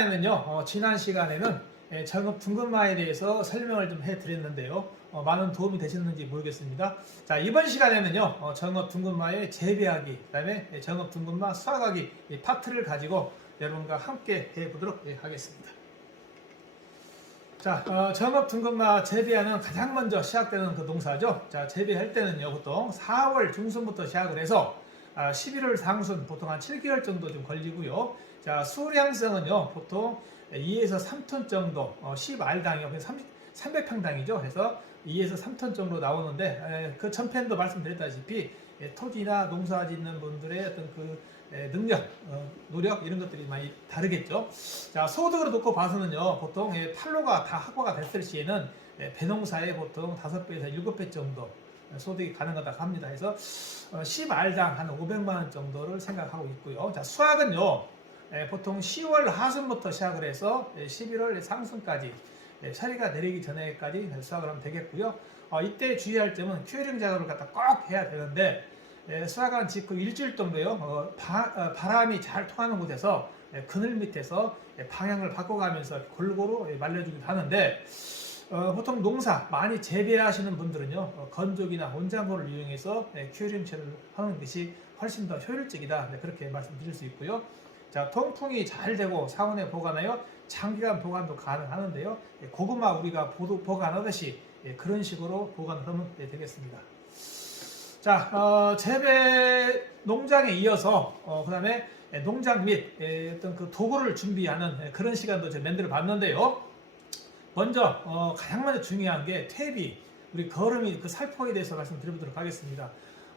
시간에는요, 지난 시간에는 정읍 둥근마에 대해서 설명을 좀 해드렸는데요. 많은 도움이 되셨는지 모르겠습니다. 자, 이번 시간에는요, 정읍 둥근마의 재배하기, 그 다음에 정읍 둥근마 수확하기 이 파트를 가지고 여러분과 함께 해보도록 하겠습니다. 자, 정읍 둥근마 재배하는 가장 먼저 시작되는 그 농사죠. 자, 재배할 때는요, 보통 4월 중순부터 시작을 해서 11월 상순 보통 한 7개월 정도 좀 걸리고요. 자, 수량성은요, 보통 2에서 3톤 정도, 10알당이요. 300평당이죠. 해서 2에서 3톤 정도 나오는데, 그 전편도 말씀드렸다시피, 토지나 농사 짓는 분들의 어떤 그 능력, 노력, 이런 것들이 많이 다르겠죠. 자, 소득으로 놓고 봐서는요, 보통 판로가 다 확보가 됐을 시에는 배농사에 보통 5배에서 7배 정도 소득이 가능하다고 합니다. 그래서 10알당 한 500만원 정도를 생각하고 있고요. 자, 수확은요, 보통 10월 하순부터 시작을 해서 11월 상순까지 서리가 내리기 전에까지 수확을 하면 되겠고요. 이때 주의할 점은 큐어링 작업을 갖다 꼭 해야 되는데, 수확한 직후 일주일 정도요, 바람이 잘 통하는 곳에서 그늘 밑에서 방향을 바꿔가면서 골고루 말려주기도 하는데, 보통 농사 많이 재배하시는 분들은요, 건조기나 온장고를 이용해서 큐어링 처리를 하는 것이 훨씬 더 효율적이다, 그렇게 말씀드릴 수 있고요. 자, 통풍이 잘 되고 상온에 보관하여 장기간 보관도 가능하는데요. 고구마 우리가 보관하듯이 그런 식으로 보관하면 되겠습니다. 자, 재배 농장에 이어서 그 다음에 농장 및 어떤 그 도구를 준비하는 그런 시간도 제가 만들어 봤는데요. 먼저 가장 먼저 중요한 게 퇴비, 우리 거름이 그 살포에 대해서 말씀드려보도록 하겠습니다.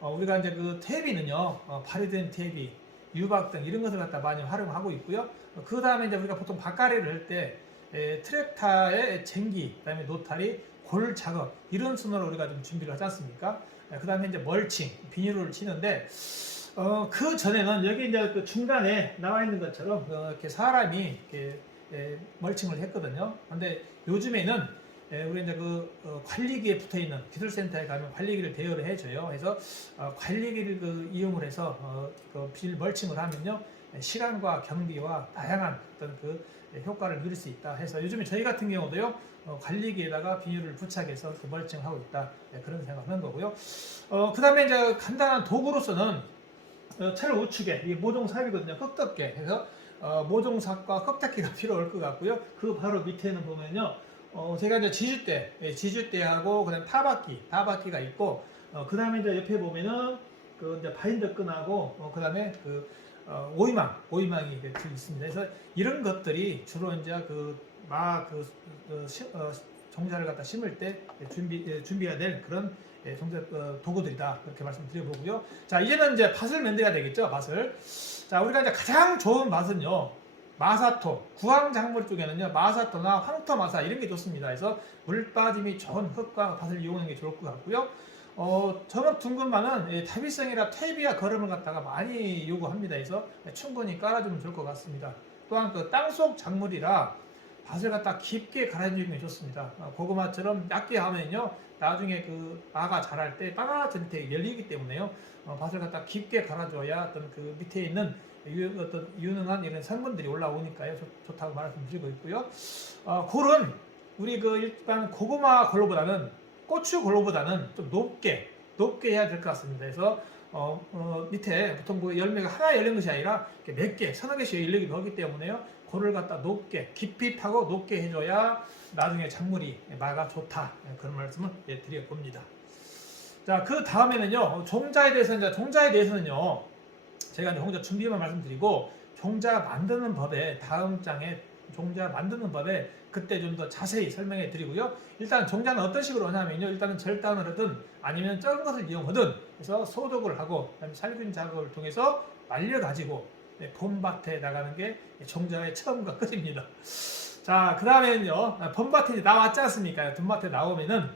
우리가 이제 그 퇴비는요, 발효된 퇴비, 유박 등 이런 것을 갖다 많이 활용하고 있고요. 그 다음에 이제 우리가 보통 밭가리를 할 때 트랙터의 쟁기, 그 다음에 노타리, 골 작업 이런 순으로 우리가 좀 준비를 하지 않습니까? 그 다음에 이제 멀칭, 비닐을 치는데, 그 전에는 여기 이제 그 중간에 나와 있는 것처럼 이렇게 사람이 이렇게 멀칭을 했거든요. 근데 요즘에는 우리 이제 그 관리기에 붙어 있는 기술센터에 가면 관리기를 대여를 해줘요. 그래서 관리기를 그 이용을 해서 그 비닐 멀칭을 하면요, 시간과 경비와 다양한 어떤 그 효과를 누릴 수 있다 해서 요즘에 저희 같은 경우도요, 관리기에다가 비닐을 부착해서 그 멀칭하고 있다, 그런 생각을 하는 거고요. 그 다음에 이제 간단한 도구로서는 철 우측에 이 모종삽이거든요. 꺾덕게 해서 모종삽과 껍데기가 필요할 것 같고요. 그 바로 밑에는 보면요, 제가 이제 지주대하고 그다음 타바퀴가 있고, 그 다음에 이제 옆에 보면은 그 이제 바인더 끈하고 그다음에 그 오이망이 이렇게 있습니다. 그래서 이런 것들이 주로 이제 종자를 갖다 심을 때 준비해야 될 그런 도구들이다, 그렇게 말씀드려보고요. 자, 이제는 이제 밭을 만들어야 되겠죠, 밭을. 자, 우리가 이제 가장 좋은 밭은요, 마사토, 구황작물 쪽에는요, 마사토나 황토마사 이런 게 좋습니다. 그래서 물 빠짐이 좋은 흙과 밭을 이용하는 게 좋을 것 같고요. 전업 둥근마는 다비성이라 퇴비와 거름을 갖다가 많이 요구합니다. 그래서 충분히 깔아주면 좋을 것 같습니다. 또한 그 땅속 작물이라 밭을 갖다 깊게 갈아주는 게 좋습니다. 고구마처럼 얕게 하면요, 나중에 그 아가 자랄 때 빨아전태 열리기 때문에요, 밭을 갖다 깊게 갈아줘야 어떤 그 밑에 있는 어떤 유능한 이런 성분들이 올라오니까요, 좋다고 말씀드리고 있고요. 골은 우리 그 일반 고구마 골로보다는 고추 골로보다는 좀 높게 해야 될 것 같습니다. 그래서 밑에 보통 뭐 열매가 하나 열린 것이 아니라 몇 개, 서너 개씩 열리기도 하기 때문에요, 골을 갖다 높게, 깊이 파고 높게 해줘야 나중에 작물이 마가 좋다, 그런 말씀을 드려 봅니다. 자, 그 다음에는요, 종자에 대해서는요, 제가 이제 종자 준비만 말씀드리고, 종자 만드는 법에 다음 장에 종자 만드는 법에 그때 좀 더 자세히 설명해 드리고요. 일단 종자는 어떤 식으로 하냐면요, 일단은 절단을 하든 아니면 적은 것을 이용하든 해서 소독을 하고 그다음에 살균 작업을 통해서 말려 가지고 봄밭에 나가는 게 종자의 처음과 끝입니다. 자, 그 다음에는요, 봄밭에 이제 나왔지 않습니까? 봄밭에 나오면은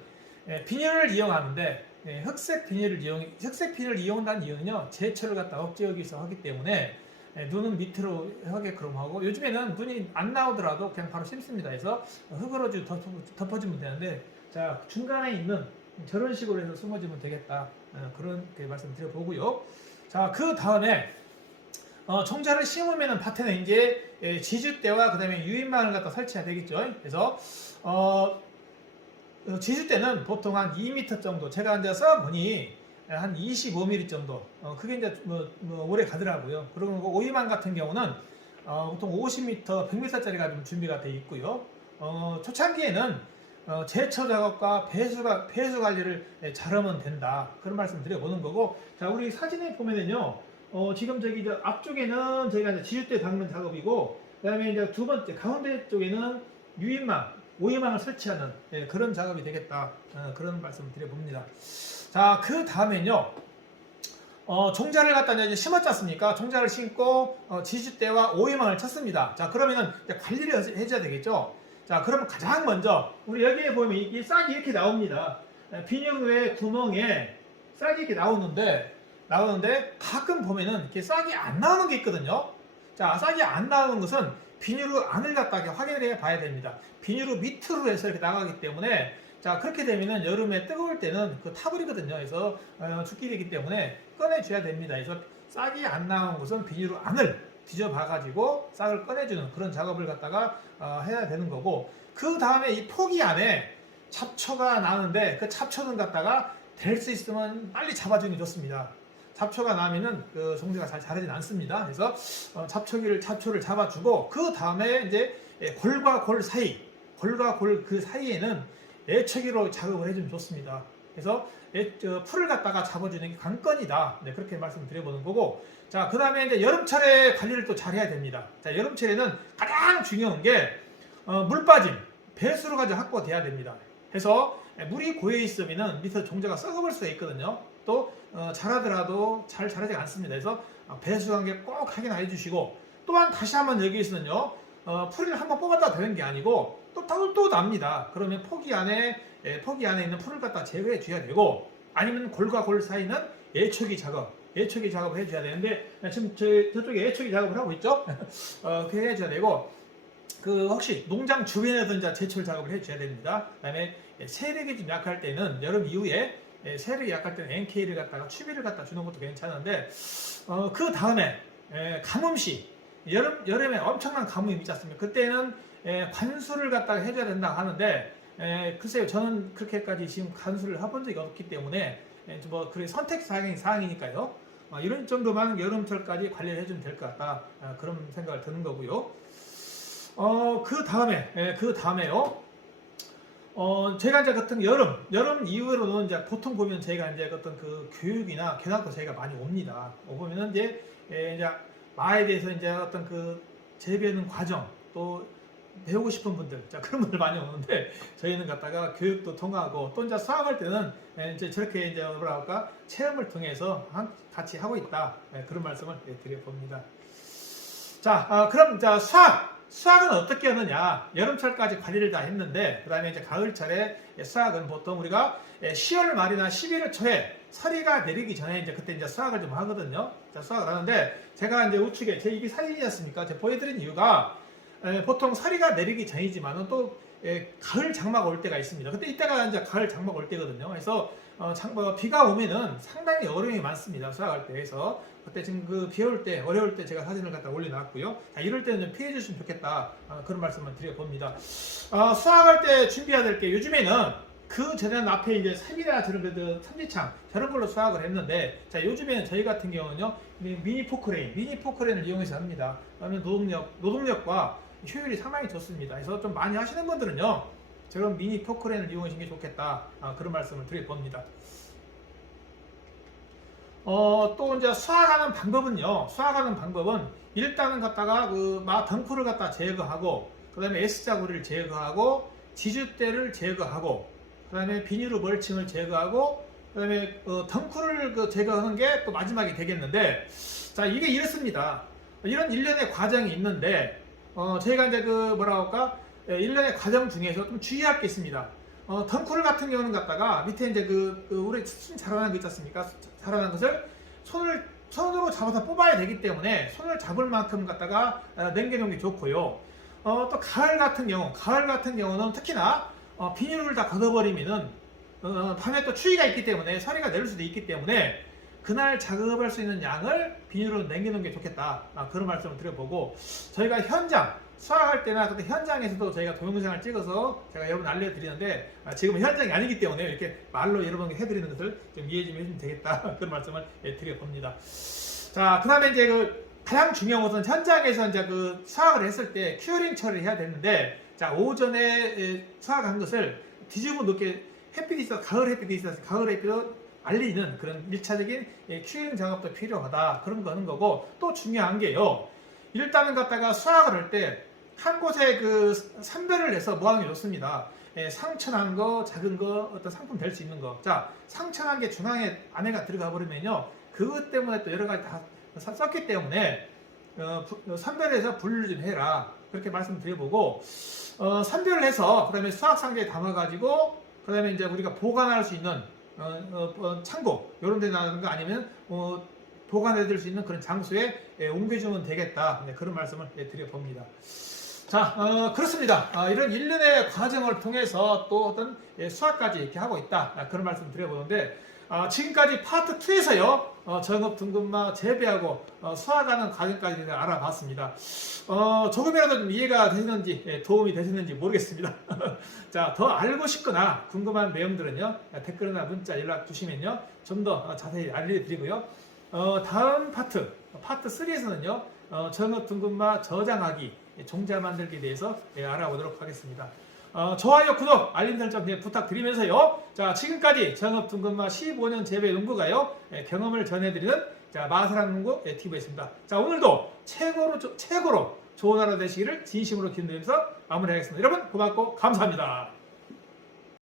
비닐을 이용하는데, 흑색 비닐을 이용한다는 이유는요, 제철을 갖다 억제하기 위해서 하기 때문에 눈은 밑으로 하게끔 하고, 요즘에는 눈이 안 나오더라도 그냥 바로 심습니다. 그래서 흙으로 덮어주면 되는데, 자, 중간에 있는 저런 식으로 해서 숨어주면 되겠다, 그런 말씀 드려보고요. 자, 그 다음에 종자를 심으면은 밭에는 이제 지주대와 그다음에 유인망을 갖다 설치해야 되겠죠. 그래서 지주대는 보통 한 2m 정도, 제가 이제 써보니 한 25mm 정도, 그게 이제 오래 가더라고요. 그리고 오이망 같은 경우는 보통 50m, 100m짜리가 좀 준비가 돼 있고요. 초창기에는 제초 작업과 배수 관리를 잘하면 된다, 그런 말씀 드려보는 거고. 자, 우리 사진에 보면은요, 지금 저기 앞쪽에는 저희가 이제 지주대 닦는 작업이고, 그다음에 이제 두 번째 가운데 쪽에는 유인망, 오이망을 설치하는 그런 작업이 되겠다, 그런 말씀 드려봅니다. 자, 그 다음엔요, 종자를 갖다 이제 심었지 않습니까? 종자를 심고 지주대와 오이망을 쳤습니다. 자, 그러면은 이제 관리를 해줘야 되겠죠. 자, 그러면 가장 먼저 우리 여기에 보면 이 싹이 이렇게 나옵니다. 비닐외 구멍에 싹이 이렇게 나오는데 가끔 보면은 이렇게 싹이 안 나오는 게 있거든요. 자, 싹이 안 나오는 것은 비닐로 안을 갖다가 확인을 해 봐야 됩니다. 비닐로 밑으로 해서 이렇게 나가기 때문에, 자, 그렇게 되면은 여름에 뜨거울 때는 그 타버리거든요. 그래서 죽게 되기 때문에 꺼내줘야 됩니다. 그래서 싹이 안 나오는 것은 비닐로 안을 뒤져봐 가지고 싹을 꺼내주는 그런 작업을 갖다가 해야 되는 거고, 그 다음에 이 포기 안에 잡초가 나는데 그 잡초는 갖다가 될 수 있으면 빨리 잡아주는 게 좋습니다. 잡초가 나면은 그 종자가 잘 자라진 않습니다. 그래서 잡초를 잡아주고, 그 다음에 이제 골과 골 그 사이에는 애초기로 작업을 해주면 좋습니다. 그래서 풀을 갖다가 잡아주는 게 관건이다. 네, 그렇게 말씀드려보는 거고. 자, 그 다음에 이제 여름철에 관리를 또 잘 해야 됩니다. 자, 여름철에는 가장 중요한 게 물 빠짐, 배수로 가지고 확보돼야 됩니다. 해서 물이 고여 있으면은 밑에서 종자가 썩어버릴 수가 있거든요. 또 자라더라도 잘 자라지 않습니다. 그래서 배수 관계 꼭 확인해 주시고, 또한 다시 한번 여기에서는요, 풀을 한번 뽑았다 되는 게 아니고 또 납니다. 그러면 포기 안에 있는 풀을 갖다 제거해 줘야 되고, 아니면 골과 골 사이는 애초기 작업을 해줘야 되는데, 지금 저쪽에 애초기 작업을 하고 있죠. 그렇게 해줘야 되고, 혹시 농장 주변에도 이제 제철 작업을 해줘야 됩니다. 그다음에 세력이 좀 약할 때는, 여름 이후에 세력이 약할 때는 NK를 갖다가 추비를 갖다 주는 것도 괜찮은데, 그 다음에 가뭄시, 여름에 엄청난 가뭄이 있지 않습니까? 그때는 관수를 갖다가 해줘야 된다 하는데, 글쎄요, 저는 그렇게까지 지금 관수를 해본 적이 없기 때문에 그래 선택 사항이니까요. 이런 정도만 여름철까지 관리를 해주면 될 것 같다, 그런 생각을 드는 거고요. 그 다음에요. 제가 이제 같은 여름 이후로는 이제 보통 보면 저희가 이제 어떤 그 교육이나 견학도 저희가 많이 옵니다. 보면은 이제 마에 대해서 이제 어떤 그 재배하는 과정, 또 배우고 싶은 분들, 자, 그런 분들 많이 오는데, 저희는 갖다가 교육도 통하고, 또 이제 수학할 때는 이제 저렇게 이제 뭐라 할까, 체험을 통해서 같이 하고 있다, 그런 말씀을 드려봅니다. 자, 그럼 수학은 어떻게 하느냐? 여름철까지 관리를 다 했는데, 그 다음에 이제 가을철에 수학은 보통 우리가 10월 말이나 11월 초에 서리가 내리기 전에 이제 그때 이제 수학을 좀 하거든요. 자, 수학을 하는데, 제가 이제 우측에 이게 사진이었습니까? 제가 보여드린 이유가, 보통 서리가 내리기 전이지만은 또 가을 장마가 올 때가 있습니다. 그때 이때가 이제 가을 장마가 올 때거든요. 그래서 비가 오면은 상당히 어려움이 많습니다. 수학할 때. 그래서 그때 지금 그 비 올 때, 어려울 때 제가 사진을 갖다 올려놨고요. 이럴 때는 좀 피해 주시면 좋겠다, 그런 말씀을 드려봅니다. 수학할 때 준비해야 될 게, 요즘에는 그 전에는 앞에 이제 삽이나 저런 삼지창 저런 걸로 수학을 했는데, 자, 요즘에는 저희 같은 경우는요, 미니 포크레인을 이용해서 합니다. 그러면 노동력과 효율이 상당히 좋습니다. 그래서 좀 많이 하시는 분들은요, 저런 미니 포크레인을 이용하시는 게 좋겠다, 그런 말씀을 드려봅니다. 또 이제 수확하는 방법은 일단은 갖다가 덩쿨을 갖다 제거하고, 그 다음에 S자구리를 제거하고, 지주대를 제거하고, 그 다음에 비닐로 멀칭을 제거하고, 그 다음에 덩쿨을 제거하는 게 또 마지막이 되겠는데, 자, 이게 이렇습니다. 이런 일련의 과정이 있는데, 저희가 이제 일련의 과정 중에서 좀 주의할 게 있습니다. 덩쿨 같은 경우는 갖다가 밑에 이제 우리 순 자라나는 거 있지 않습니까? 자라나는 것을 손으로 잡아서 뽑아야 되기 때문에 손을 잡을 만큼 갖다가 남겨놓은 게 좋고요. 또 가을 같은 경우는 특히나 비닐을 다 걷어버리면은 밤에 또 추위가 있기 때문에 서리가 내릴 수도 있기 때문에 그날 작업할 수 있는 양을 비닐로 남겨놓는 게 좋겠다. 그런 말씀을 드려보고, 저희가 현장 수확할 때나 그때 현장에서도 저희가 동영상을 찍어서 제가 여러분 알려드리는데, 지금 현장이 아니기 때문에 이렇게 말로 여러분께 해드리는 것을 좀 이해 좀 해주면 되겠다. 그런 말씀을 드려봅니다. 자, 그 다음에 이제 가장 중요한 것은 현장에서 이제 수확을 했을 때 큐어링 처리를 해야 되는데, 자, 오전에 수확한 것을 뒤집어 놓게 햇빛이 있어서 가을 햇빛이 있어서 가을 햇빛을 알리는 그런 1차적인 큐어링 작업도 필요하다. 그런 거 하는 거고, 또 중요한 게요. 일단은 갖다가 수확을 할 때 한 곳에 선별을 해서 모아놓은 게 좋습니다. 상천한 거, 작은 거, 어떤 상품 될 수 있는 거. 자, 상천한 게 중앙에 안에가 들어가 버리면요. 그것 때문에 또 여러 가지 다 썼기 때문에 선별해서 분류를 좀 해라. 그렇게 말씀드려보고, 선별을 해서 그 다음에 수확 상자에 담아가지고 그 다음에 이제 우리가 보관할 수 있는 창고 이런 데 나가는 거 아니면 보관해둘 수 있는 그런 장소에 옮겨주면 되겠다. 네, 그런 말씀을 드려봅니다. 자, 그렇습니다. 이런 일련의 과정을 통해서 또 어떤 수확까지 이렇게 하고 있다. 그런 말씀 드려보는데, 지금까지 파트 2에서요, 정업 등급마 재배하고 수확하는 과정까지 알아봤습니다. 조금이라도 좀 이해가 되셨는지, 도움이 되셨는지 모르겠습니다. 자, 더 알고 싶거나 궁금한 내용들은요, 댓글이나 문자 연락 주시면요, 좀 더 자세히 알려드리고요. 다음 파트 3에서는요, 정업 등급마 저장하기, 종자 만들기에 대해서 알아보도록 하겠습니다. 좋아요, 구독, 알림 설정 부탁드리면서요. 자, 지금까지 정업 등급마 15년 재배 농부가요, 경험을 전해드리는 마사랑 농구 TV였습니다. 자, 오늘도 최고로 좋은 하루 되시기를 진심으로 기원드리면서 마무리하겠습니다. 여러분 고맙고 감사합니다.